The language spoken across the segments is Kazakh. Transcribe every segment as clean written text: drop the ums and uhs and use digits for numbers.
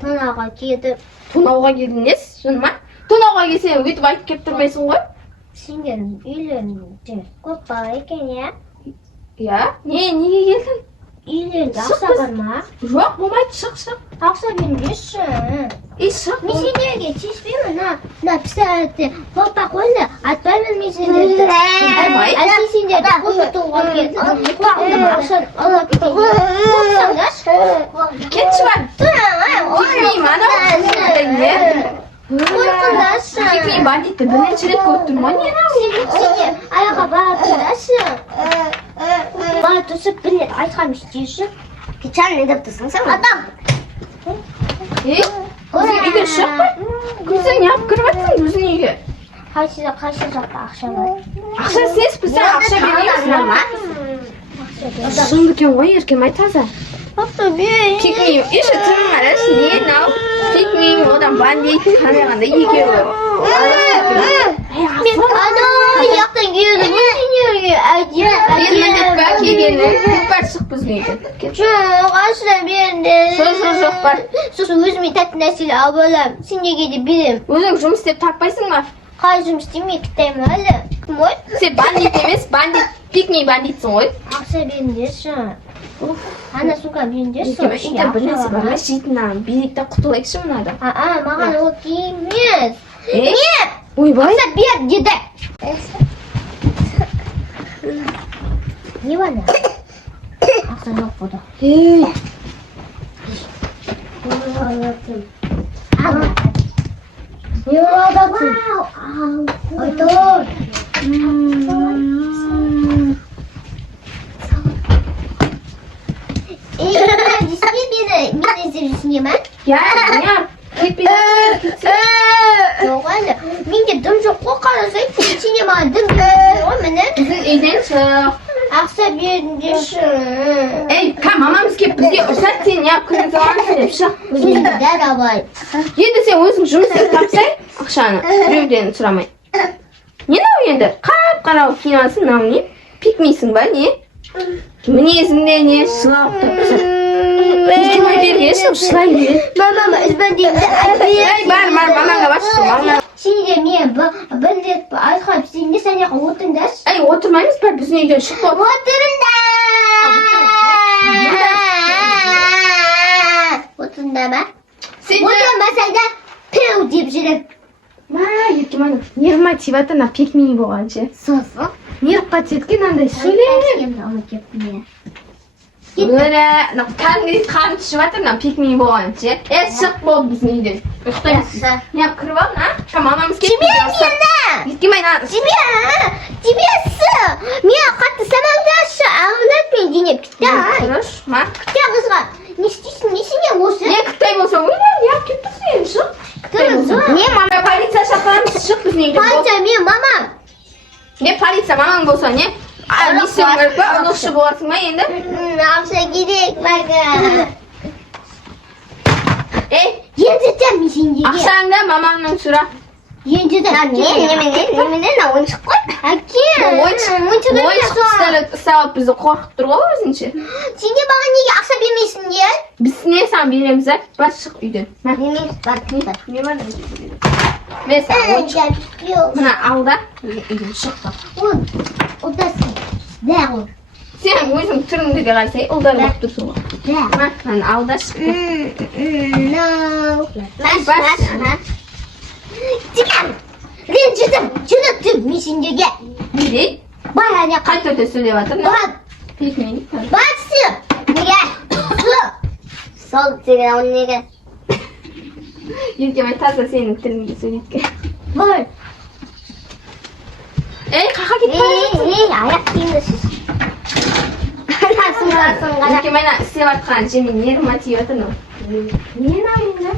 тонауға келдім. Тонауға келдіңіз, шын ма? Тонауға келсең өйтіп айтып келіп тұрмайсың ғой? Сендер үйлеріңде көп бала екен, иә? Иә? Неге келдің? Үйлеріңде ақша бар ма? Жоқ, болмайды, шық. Ақша бермеші. Шық. Мен сендерге тиіспеймін, мына пистолетті қолпа қойды, атпаймын мен сендерді. Әлде сендерді қосытуға келдім, құлағымды ақшаны ала кетейін. Қосаңдаршы. Кетші бар. Кетмеймін, анау. Қорқындашы. Кетмеймін, бандитті бірінші рет көріп тұрмын ғой, не? Сендер аяға баратындашы. Бара тұрсып бір рет айтқам істейші. Keçen ne yaptın sen? Адам. Өзің үйге шығып қой. Күзде не алып кіріп жатсың өзің үйге? Қайсы жақта ақша бар? Ақша сіз бізден ақша бермейміз ма? Шын екен ғой, еркем ай таза. Папа, мен. Пикмеймін, еші түрін қараш, не мынау? Пикмеймін, одан бандит, қарағанда екеуі. Мен ана яқтан келдім, сендерге Бермендік па, келгені, бар шық біздің үйден. жоқ, ақша берді. Жоқ, бар. Сосын өзіме тәтті нәрселер алып аламын, сендерге де беремін. Өзің жұмыс істеп таппайсың ба? Қалай жұмыс істемей кітаймын әлі? Ой, Сен бандит емес, пикмей бандитсың ғой. ақша беріңдерші. Ана сука беріңдерші. Үйде бір нәрсе бар ма? Жейтін биліктен құтылайықшы мынада. Маған ол киімес. Ойбай. Ақша бер деді. Не бана? Ақша жоқ болды. Не оладатсың? Айтор. Действительно, меня здесь снимать? Я, кетпейді. Жоқ әлі. Менде дым жоқ қой, қарасай. Сене маған дым жоқ міне. Біздің үйден шық. Ақша беріңдерші. Ей, мамамыз келіп бізге ұрсады, сен неғып күніңді аласың деп шық. Өзіңді дәл абай. Енді сен өзің жұмыс істеп тапсай, ақшаны біреуден сұрамай. Не мынау енді? Қап-қарау киінасың, мынау не? Пикмейсің ба, не? Мінезіңде не? Шылап тұрсың. Ешкімге бергенші, шылай бер. Мамама үзбәндеймді Ей, бар, мамаңа баршы. Сенде мен бір рет айтқам, сенде сен яққа отырыңдаршы. Ей, отырмаймыз ба? Біздің үйден шық болып. Отырыңдар ма? Сен Отырмасаңда пеу деп жүріп. Еркем ана, неғыма тиіп атыр, пикмей болғанша. Сосын? Неғыпқа теткен андай сөйлеп. Өре, кәдімгідей қан түсіп жатыр, пикмей болғанша. Шық болып біздің үйден. Ұйықтаймыз. Неғып кіріп ал, мамамыз кетіп Еркем ана. Тебе мен қатты самаңдашы, ағылатпен денеп кетті. Тұрыш, ма? Күтті қызға. Не істейсің, несіне осы? Не күттай болса, ойлар, неғып кетіп тұрсың, шық. Не, мама, полиция шақырамыз, шық біздің үйден. Полиция мен мамам. Не полиция мамаң болса, не? Не істеуің керек па? Ұлықшы боласың ба енді? Ақша керек бағы. Енді тәм сендеге. Ақшаңды мамаңның сұра. Енді тәм. Неменен ойыншық қой? Әке. Ойыншық ұсталып бізді қорқып тұр ғой өзінше. Сенде маған неге ақша бермейсің де? Біз не саған береміз, бар шық үйден. Не бар? Мен саған ойыншық. Мына алда үйден шық. Отасың. Бәғ ол. Сен өзің түріңді де қарасай, ұлдар болып тұрсың ғой. Мына алда шық. Тікем. Ренжідім, мен сендеге. Не дейді? Бар әне Қай түрде сөйлеп жатыр? Бар. Пикмей. Батсы. Неге? Sol деген оны неге? Еркем ай таза сенің тіліңде сөйлеткен. Бар. Ей, қақа кетіп бара жатсың? Аяқ киімді сіз. Еркем айна істеп жатқан жемен еріма тиіп жатыр мынау. Не мынау енді?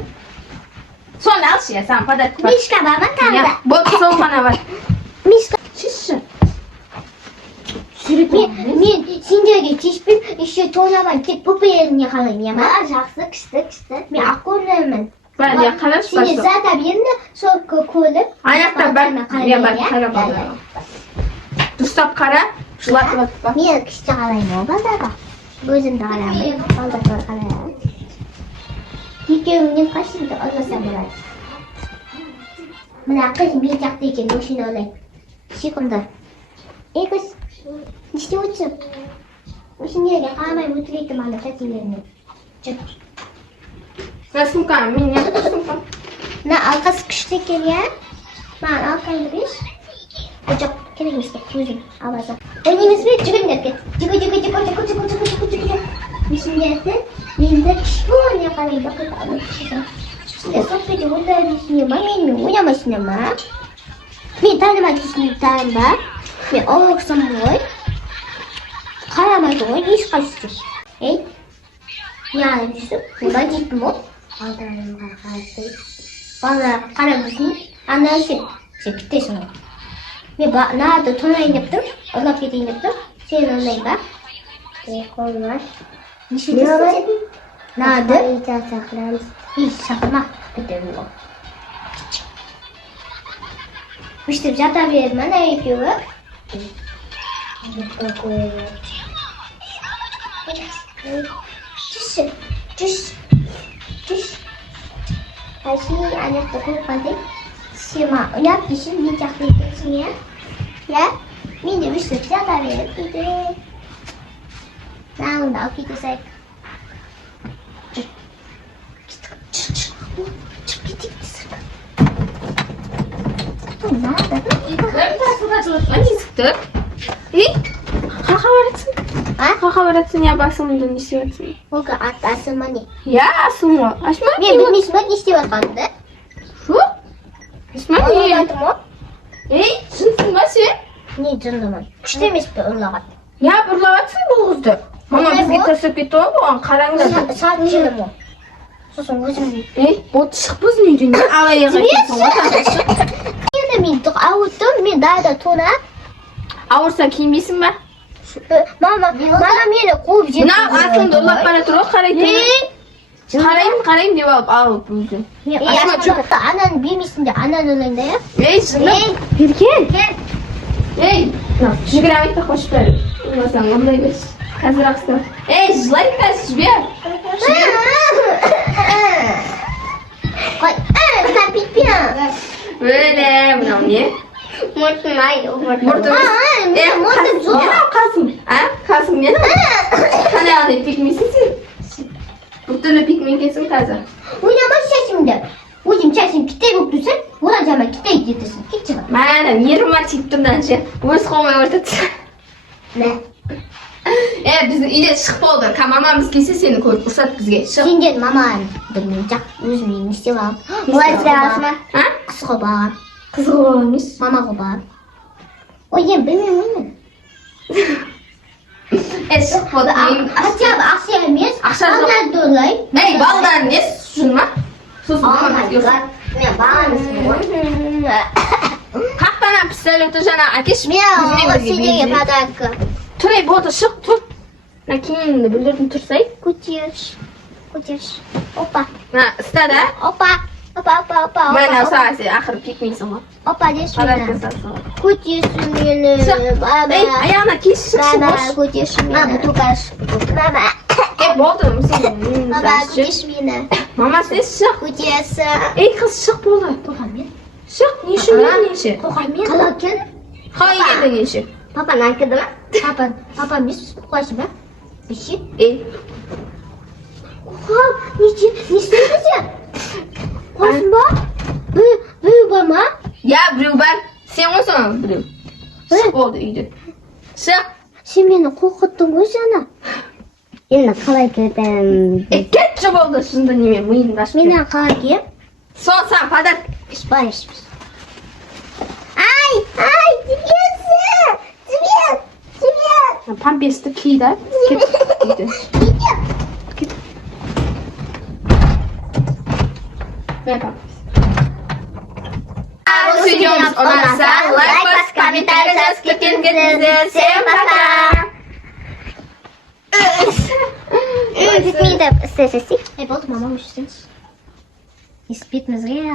Соны алшы, я саған подарок бар. Мишка бар ма тағы? Болды, сол ғана бар. Мишка. Шешші. Мен сендерге тиіспен, еще тонаман, тек пөпелеріне қалаймын, ема? Жақсы, күшті. Мен ақ көрінемін. Бар, я қараш, бар. Сенде зата берді, сол көліп. Аяқта бар, я бар, қара бар. Дұрыстап қара, жылатып атып ба. Мен күшті қалаймын, ол балдаға. Өзімді қараймын, балдаға қараймын. ikkovingning qaysini olmasam bo'ladi? Mana qiz men chaqda ekan, mashina olay. Sekunda. Ey qiz, nechta o'tsin? O'shinga qaramay o'tiraydi mana tatinglarni. Chiq. Na sumkam, men sumkam. Na orqasi kuchli kelgan. Men orqangda besh. O'choq kerakmas ko'zim ovozi. O'ynaymizmi? Jig'inglar ket. Jig. Bismillah. Menda shunga qarang daqiqa olib chiqaman. So'pga o'tirishni men o'ynamashnimi? Men tanimadisini tanba. Men ovoqsam voy. Qaramay voy ish qilishdi. Ey. Yani düştüm. Buradan gittim o. Aldanım arkadaşlar. Vallahi karamışım. Anlaşım. Bitti sonra. Ve nerede tonayını yaptım. Allah gideyim yaptım. Senin onlayı bak. Kollar. Ne şey desin? Nerede? Hiç saklama. Bitti bu. Müşteri zaten verir. Ben ne yapıyorum? Cüş. Her şeyi ayakta koymadık. Sima, yap işin bir çaklıydın ya. Ya, ben de bir sürü zaten verip gidi. Ben onu okuyacak. Çık gittik. Nerede? Ani sıktı. Kaka baratsın ya basımdan istiyorsun. O kadar asılma ne? Ya asılma. Açma. Ben bir nismet istiyor kandı. Şu? İsmail niye? Anladım o. Şunsın başı. Ne canım? İştemiş bir ırlağı. Ya burlavatsın bu kızdı. Ama Ne bizge bu? tasıp gitti o bu an karangda. Saat canım o. Susun gözüm. Bu çıkmaz mıydı? Ne alaya kaçıyorsun vatandaşı? Yine min avuttum min daha tona. Avursa kimbisin ben? Mama yine kov Ne aslında Allah bana dur o karayım diye alıp buldum. Açma çok. Anan bilmişsin de anan önünde ya. Bir gel. Çünkü rahmet de hoş geldin. Sen onunla geç. Hazır aksın. Like das bir. Koy. Sen pitpiya. Böyle bunu niye? Murtun haydi. Murtun. Murtun Ne Kasım? Kasım ne? Hani adı pikmisisin? Murtun'u pikmin kesin kazan. Oynamaz şimdi. Uzun çarşın kitap okutursan, vuracağım kitap getirsin. Hiç çıkar. Madem 20 çıktımdan şey. Bu sıkılmaya ortada. Ne? Biz ile çıkıp oldu. Kamamamız kese seni koyup fırsat bizge. Çık. Şimdi mama bilmeyecek. Üzmeyin işte var. Vay sırasına. Ha? Kız kobar. Kız olmuş. Mama kobar. O yem bilmiyorum. Çıkıp oldu. Hatta akşamız. Akşam Onlar dolayı. Baldan ne susunma? Susunma. Ne bağırmışsın? Kalk bana pistolet ucana ateş. Miau, seni padak. Turey bu da şık tur. Ne kim de bildirdin tursay? Kutuş. Opa. Stada. Opa. Ben asası ahır pikmiysin o. Opa Haber desmene. kısası. Kutusun yine. Baba. Ayağına kiş şık Baba şık. kutusun Mama yine. tukaş. Baba. Hep oldu musun? Baba kutusun yine. Mama ses şık. Kutusun. Kız şık oldu. Kokamıyor. Şık ne işin ne işi? Kokamıyor. Kalakken. Hayır de işi. Papa nakıdı mı? Papa biz koşma. Bir şey. Niçin? Niçin? Koşma. Bu bana. Ya bro ben. Sen olsun bro. Şık oldu iyiydi. Şık. Sen beni korkuttun o sana. Yine kalay kötüm. Ketçap oldu şunda niye mıyım başka? Beni kalkayım. Son sen padak. Barış. Ay zibiyorsun. Zibiyor. Pampiyesi kıydı. Gitti. Ver pampiyesi. Bu videomuz olmazsa like bas, komentar yaz, kekin kendinize. Всем пока. Bitmeyi de sesi. Hep oldu mama müşteri. İspitmez ya.